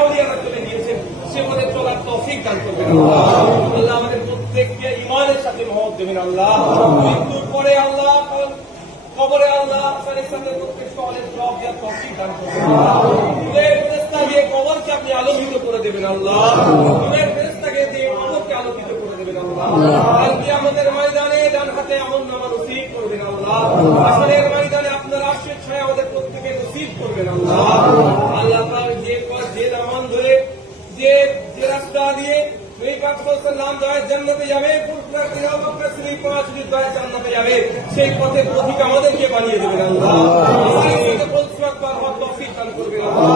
আউলিয়ারা চলে গিয়েছেন, সে পথে চলার তৌফিক দান করবেন আল্লাহ। আমাদের প্রত্যেককে ঈমানের সাথে মহব্বত দেবেন আল্লাহ। মৃত্যুর পরে আল্লাহ কবরে আল্লাহ সাথে প্রত্যেক সওয়ালের জবাব দেওয়ার তৌফিক দান করবেন নূরের ফেরেশতা দিয়ে কবরকে আপনি আলোকিত করে দেবেন আল্লাহ। নূরের ফেরেশতাকে দিয়ে কবরকে আলোকিত করে দেবেন আল্লাহ। কাল কিয়ামতের ময়দানে ডান হাতে আমলনামা নসিব করবেন আল্লাহ। আসরের ময়দানে আপনার আরশের ছায়া আমাদের প্রত্যেককে নসিব করবেন আল্লাহ। আল্লাহ তাআলা যে নামান ধরে যে রাস্তা দিয়ে নবী পাক সাল্লাল্লাহু আলাইহি ওয়াসাল্লাম দয়ার জান্নাতে যাবে, পুরপুরা কিয়ামতের শ্রী পাঁচটি দয়ার জান্নাতে যাবে, সেই পথে পথিক আমাদেরকে বানিয়ে দেবেন আল্লাহ। আমাদেরকে পথ পাওয়ার তৌফিক দান করবেন আল্লাহ।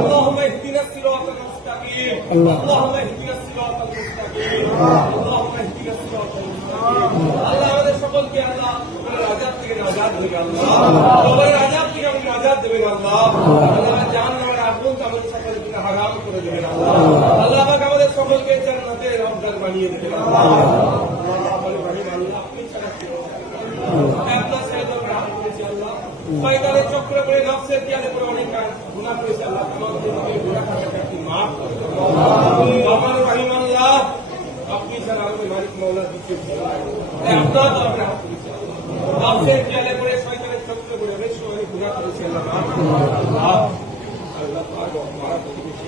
আল্লাহুম্মা ইহদিনাস সিরাতাল মুস্তাকিম, আল্লাহুম্মা ইহদিনাস সিরাতাল মুস্তাকিম, আল্লাহুম্মা ইহদিনাস সিরাতাল মুস্তাকিম। আল্লাহ আমাদের সকলকে আল্লাহ আযাব থেকে আযাদ দেবেন আল্লাহ। কবরের আযাব থেকে আমাদের আযাদ দেবেন আল্লাহ। আল্লাহ জাহান্নামের আগুন আমাদের সকলকে হারাম করে দেবেন আল্লাহ। আল্লাহ পাক আমাদের সকলকে জান্নাতের রওজা বানিয়ে দেবেন আল্লাহ। আল্লাহ রহিম আল্লাহ, আপনি ছাড়া কেউ নেই। আপনার ছেড়ে তো রাত করেছি আল্লাহ, শয়তানের চক্রে পড়ে নফসের জ্ঞানে পড়ে অনেক গুনাহ করেছি আল্লাহ। আমাদের গুনাহ খাতাকে আপনি মাফ করে দেন আল্লাহ রহিম আল্লাহ। আপনি ছাড়া আমাদের মালিক মাওলা দ্বিতীয় কেউ নেই। আপনার তরফে হাত তুলেছি আল্লাহ। নফসের জ্ঞানে পড়ে শয়তানের চক্রে পড়ে অনেক সময় গুনাহ করেছি আল্লাহ, মাফ করে দেন আল্লাহ। আল্লাহ পাক আমার প্রতিবেশী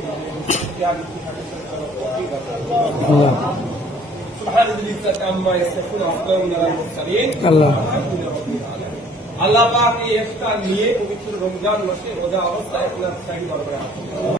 ত্যাগ থাকে আল্লাহ পাক এই ইফতার নিয়ে পবিত্র রমজান মাসে রোজা অবস্থায়